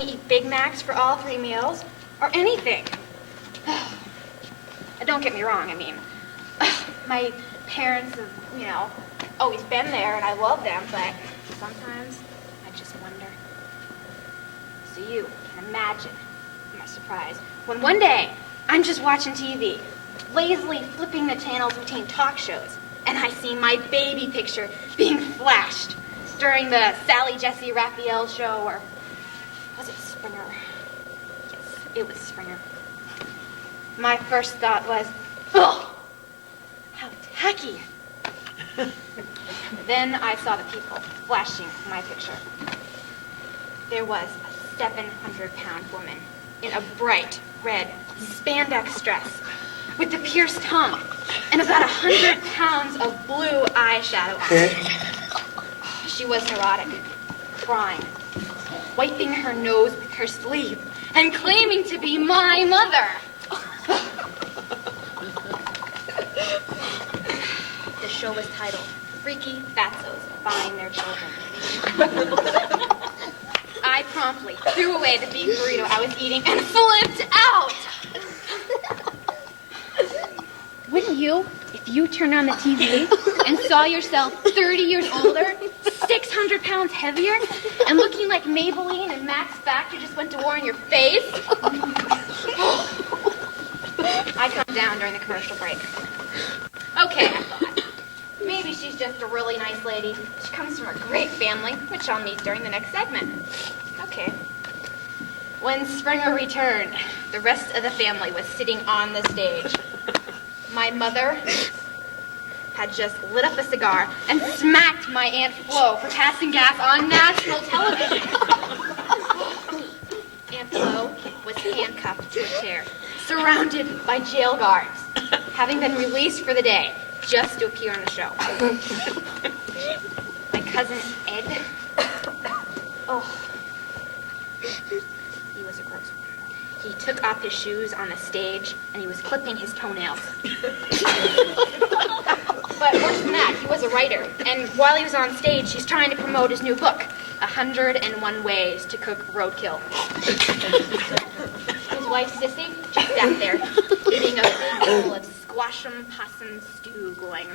eat Big Macs for all 3 meals, or anything. Don't get me wrong, I mean, my parents have, always been there and I love them, but sometimes I just wonder. So you can imagine my surprise when one day I'm just watching TV, lazily flipping the channels between talk shows, and I see my baby picture being flashed during the Sally Jesse Raphael show, or was it Springer? Yes, it was Springer. My first thought was, oh, how tacky. Then I saw the people flashing my picture. There was a 700-pound woman in a bright red spandex dress with the pierced tongue and about 100 pounds of blue eyeshadow on it. She was neurotic, crying, wiping her nose with her sleeve, and claiming to be my mother. The show was titled Freaky Fatzos Buying Their Children. I promptly threw away the beef burrito I was eating and flipped out. Wouldn't you, if you turned on the TV and saw yourself 30 years older, 600 pounds heavier, and looking like Maybelline and Max Factor just went to war in your face? I calmed down during the commercial break. Okay, I thought. Maybe she's just a really nice lady. She comes from a great family, which I'll meet during the next segment. Okay. When Springer returned, the rest of the family was sitting on the stage. My mother had just lit up a cigar and smacked my Aunt Flo for passing gas on national television. Aunt Flo was handcuffed to a chair, surrounded by jail guards, having been released for the day just to appear on the show. My cousin Ed, he was a gross one. He took off his shoes on the stage and he was clipping his toenails. But worse than that, he was a writer, and while he was on stage, he's trying to promote his new book, 101 Ways to Cook Roadkill. His wife, Sissy, just sat there, eating a big bowl of squashum possum stew, going,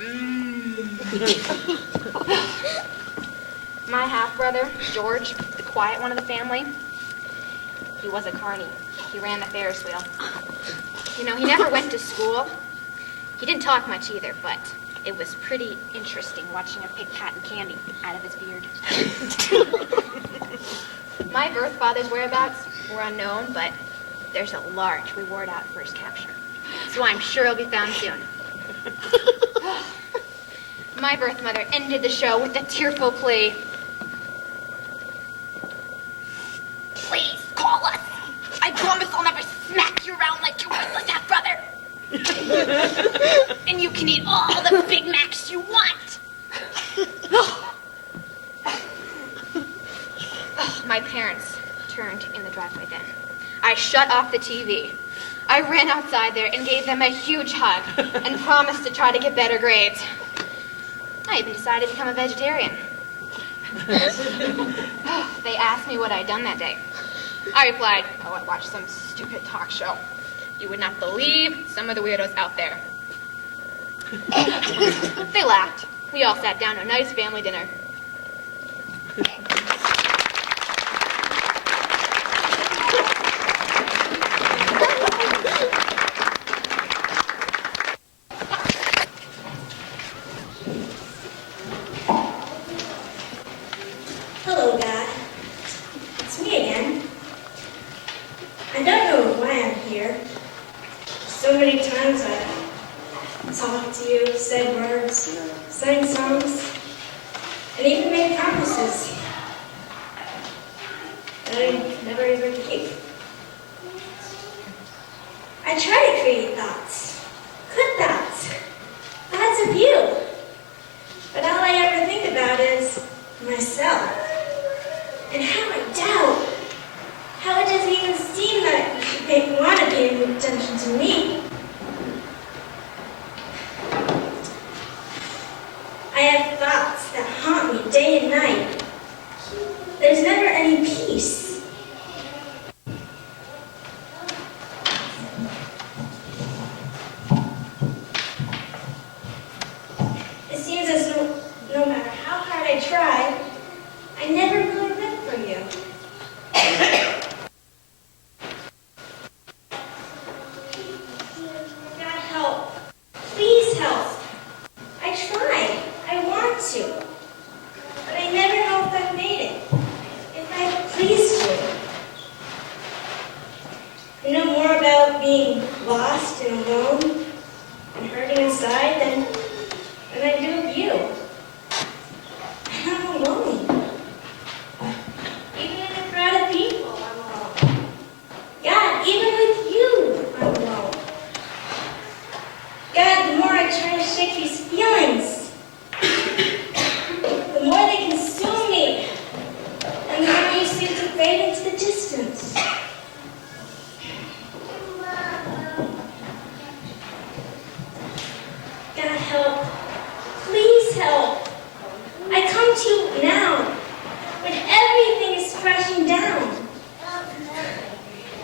My half-brother, George, the quiet one of the family, he was a carny. He ran the Ferris wheel. He never went to school. He didn't talk much either, but it was pretty interesting watching him pick cotton candy out of his beard. My birth father's whereabouts were unknown, but there's a large reward out for his capture. So I'm sure he'll be found soon. My birth mother ended the show with a tearful plea. Please call us. I promise I'll never smack you around like your worthless half-brother. And you can eat all the Big Macs you want. My parents turned in the driveway then. I shut off the TV. I ran outside there and gave them a huge hug and promised to try to get better grades. I even decided to become a vegetarian. They asked me what I'd done that day. I replied, I watched some stupid talk show. You would not believe some of the weirdos out there. They laughed. We all sat down to a nice family dinner. Hello, Dad. It's me again. I don't know why I'm here. So many times I've talked to you, said words, sang songs, and even made promises that I never even keep. I try to create thoughts, good thoughts, thoughts of you. But all I ever think about is myself. And how I doubt, how it doesn't even seem that you want to pay any attention to me. I have thoughts that haunt me day and night. There's never any peace. I tried, I never really lived for you. God help. Please help. I tried. I want to. But I never know if I've made it. If I've pleased you. I know more about being lost and alone and hurting inside than I do of you. And I'm alone. Even in a crowd of people, I'm alone. God, even with you, I'm alone. God, the more I try to shake these feelings, the more they consume me, and the more you seem to fade into the distance. God, help. Please help. I come to you now, when everything is crashing down.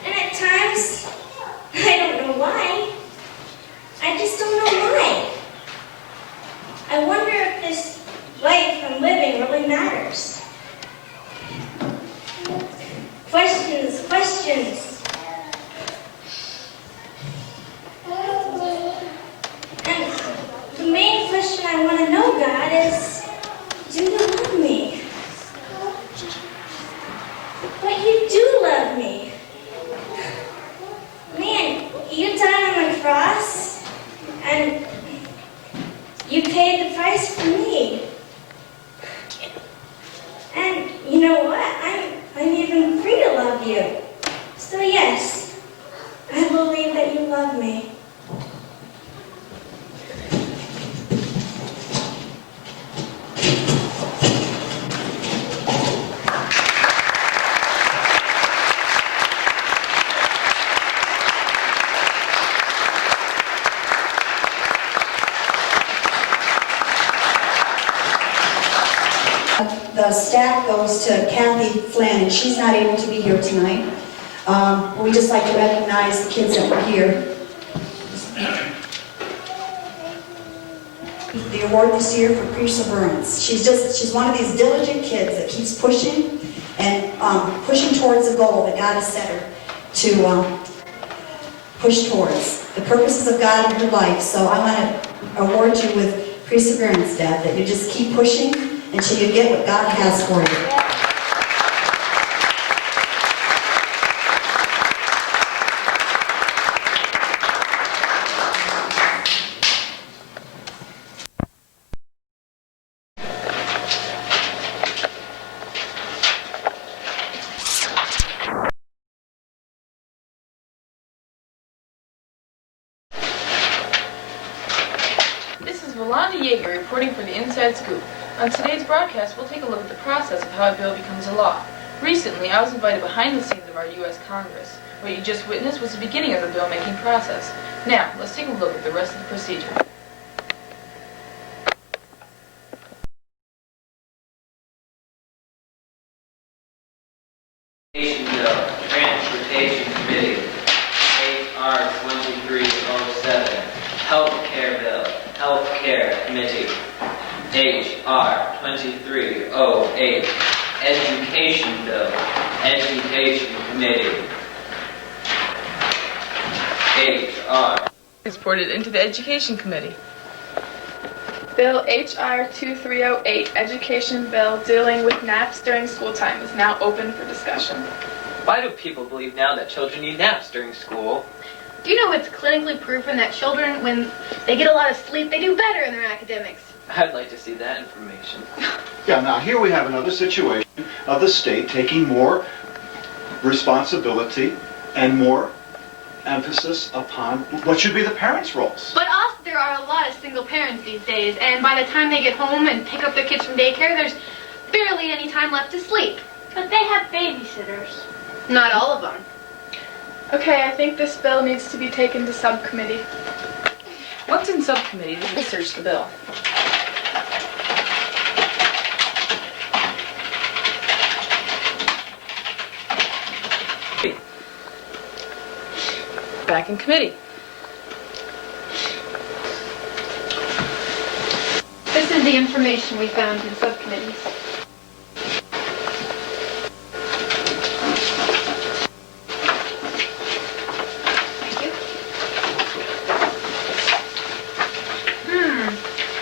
And at times, I don't know why. I just don't know why. I wonder if this life I'm living really matters. Questions, questions. And the main question I want to know, God, is, do you love me? But you do love me. Man, you died on the cross, and you paid the price for me. And you know what? I'm even free to love you. So yes, I believe that you love me. The staff goes to Kathy Flynn, and she's not able to be here tonight. We'd just like to recognize the kids that were here. The award this year for perseverance. She's one of these diligent kids that keeps pushing and pushing towards the goal that God has set her to push towards. The purposes of God in her life. So I want to award you with perseverance, Dad, that you just keep pushing until you get what God has for you. This is Valanda Yeager reporting for the Inside Scoop. On today's broadcast, we'll take a look at the process of how a bill becomes a law. Recently, I was invited behind the scenes of our U.S. Congress. What you just witnessed was the beginning of the bill-making process. Now, let's take a look at the rest of the procedure. Bill, Transportation Committee, H.R. 2307. Healthcare Bill, Healthcare Committee, H.R. 2308. Education Bill, Education Committee, H.R. Exported into the Education Committee. Bill H.R. 2308, Education Bill dealing with naps during school time, is now open for discussion. Why do people believe now that children need naps during school? Do you know it's clinically proven that children, when they get a lot of sleep, they do better in their academics? I'd like to see that information. Yeah, now here we have another situation of the state taking more responsibility and more emphasis upon what should be the parents' roles. But also, there are a lot of single parents these days, and by the time they get home and pick up their kids from daycare, there's barely any time left to sleep. But they have babysitters. Not all of them. Okay, I think this bill needs to be taken to subcommittee. Once in subcommittee, we'll research the bill. Back in committee. This is is the information we found in subcommittees. Thank you.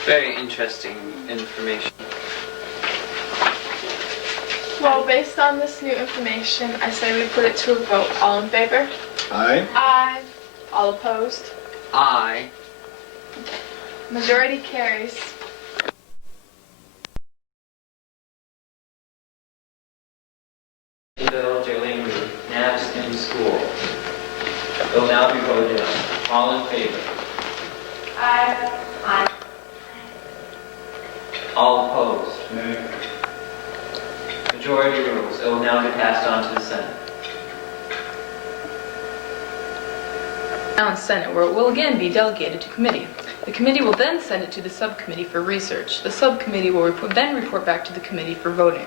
Very interesting information. Well, based on this new information, I say we put it to a vote. All in favor? Aye. Aye. All opposed? I Majority carries. bill dealing with naps in school. Will now be voted on. All in favor? Aye. All opposed? Majority rules. It will now be passed on to the Senate. Now in Senate, where it will again be delegated to committee. The committee will then send it to the subcommittee for research. The subcommittee will then report back to the committee for voting.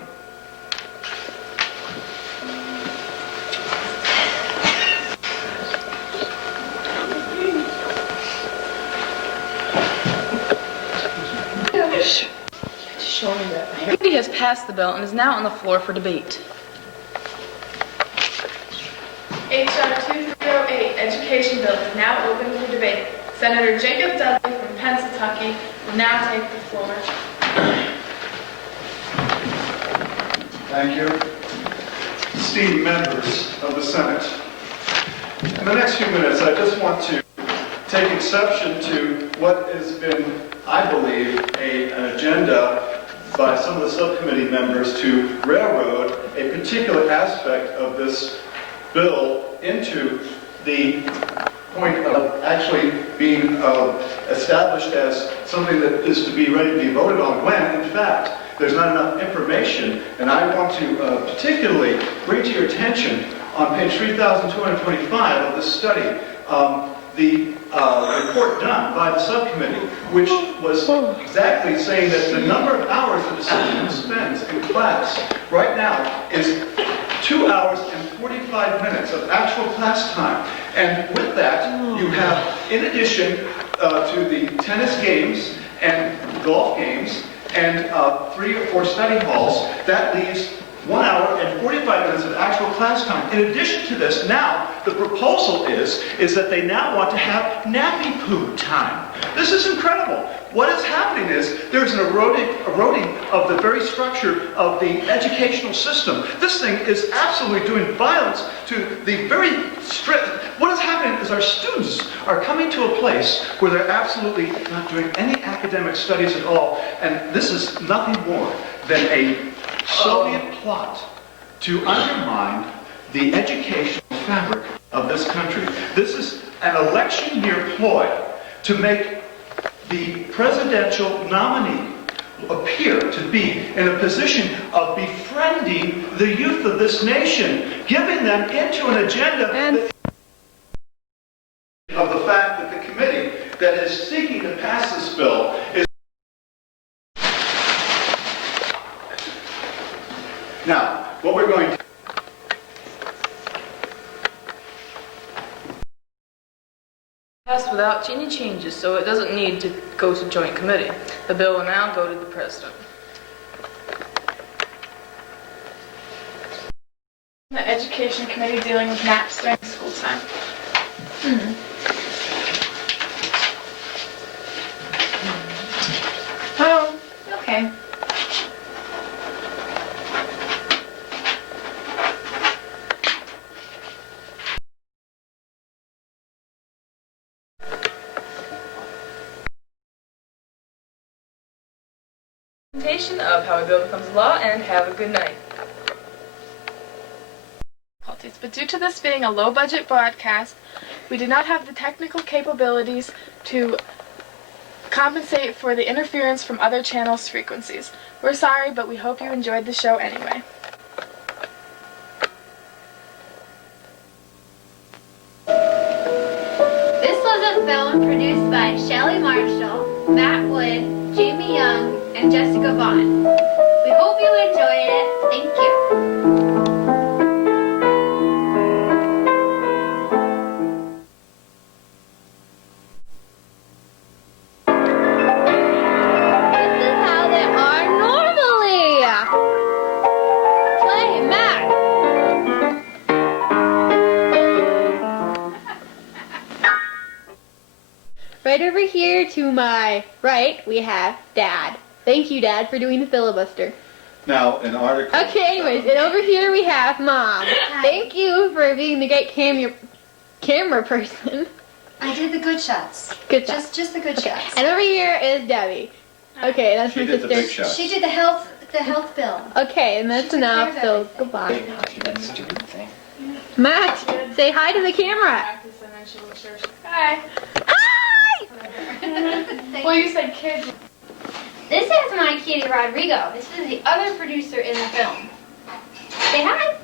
The committee has passed the bill and is now on the floor for debate. H.R. 2308, Education Bill, is now open for debate. Senator Jacob Dudley from Pennsylvania will now take the floor. Thank you. Esteemed members of the Senate, in the next few minutes, I just want to take exception to what has been, I believe, an agenda by some of the subcommittee members to railroad a particular aspect of this bill into the point of actually being established as something that is to be ready to be voted on when, in fact, there's not enough information. And I want to particularly bring to your attention on page 3225 of this study, the report done by the subcommittee, which was exactly saying that the number of hours that a student spends in class right now is 2 hours and 45 minutes of actual class time. And with that, you have, in addition to the tennis games and golf games and 3 or 4 study halls, that leaves 1 hour and 45 minutes of actual class time. In addition to this, now the proposal is that they now want to have nappy poo time. This is incredible. What is happening is there's an eroding of the very structure of the educational system. This thing is absolutely doing violence to the very strict. What is happening is our students are coming to a place where they're absolutely not doing any academic studies at all, and this is nothing more than a Soviet plot to undermine the educational fabric of this country. This is an election year ploy to make the presidential nominee appear to be in a position of befriending the youth of this nation, giving them into an agenda of the fact that the committee that is seeking to pass this bill is. Now, what we're going to Passed without any changes, so it doesn't need to go to joint committee. The bill will now go to the president. The Education Committee dealing with naps during school time. Oh, okay. Presentation of how a bill becomes law, and have a good night. But due to this being a low-budget broadcast, we did not have the technical capabilities to compensate for the interference from other channels' frequencies. We're sorry, but we hope you enjoyed the show anyway. This was a film produced by Shelley Marshall, Matt Wood, Jamie Young, and Jessica Vaughn. We hope you enjoyed it. Thank you. This is right over here to my right, we have Dad. Thank you, Dad, for doing the filibuster. Now, an article. Okay, anyways, and over here we have Mom. Thank you for being the great camera person. I did the good shots. Good job. Just the good shots. And over here is Debbie. Okay, that's She my did sister. the big shots. She did the health bill. Okay, and that's She took enough, care so of goodbye. That stupid thing. Matt, say hi to the camera. Hi. Hi! Well, you said kids. This is my kitty Rodrigo. This is the other producer in the film. Say hi.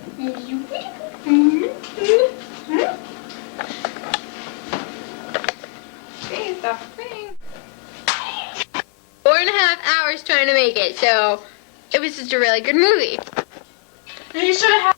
Say the thing. 4.5 hours trying to make it, so it was just a really good movie. You should have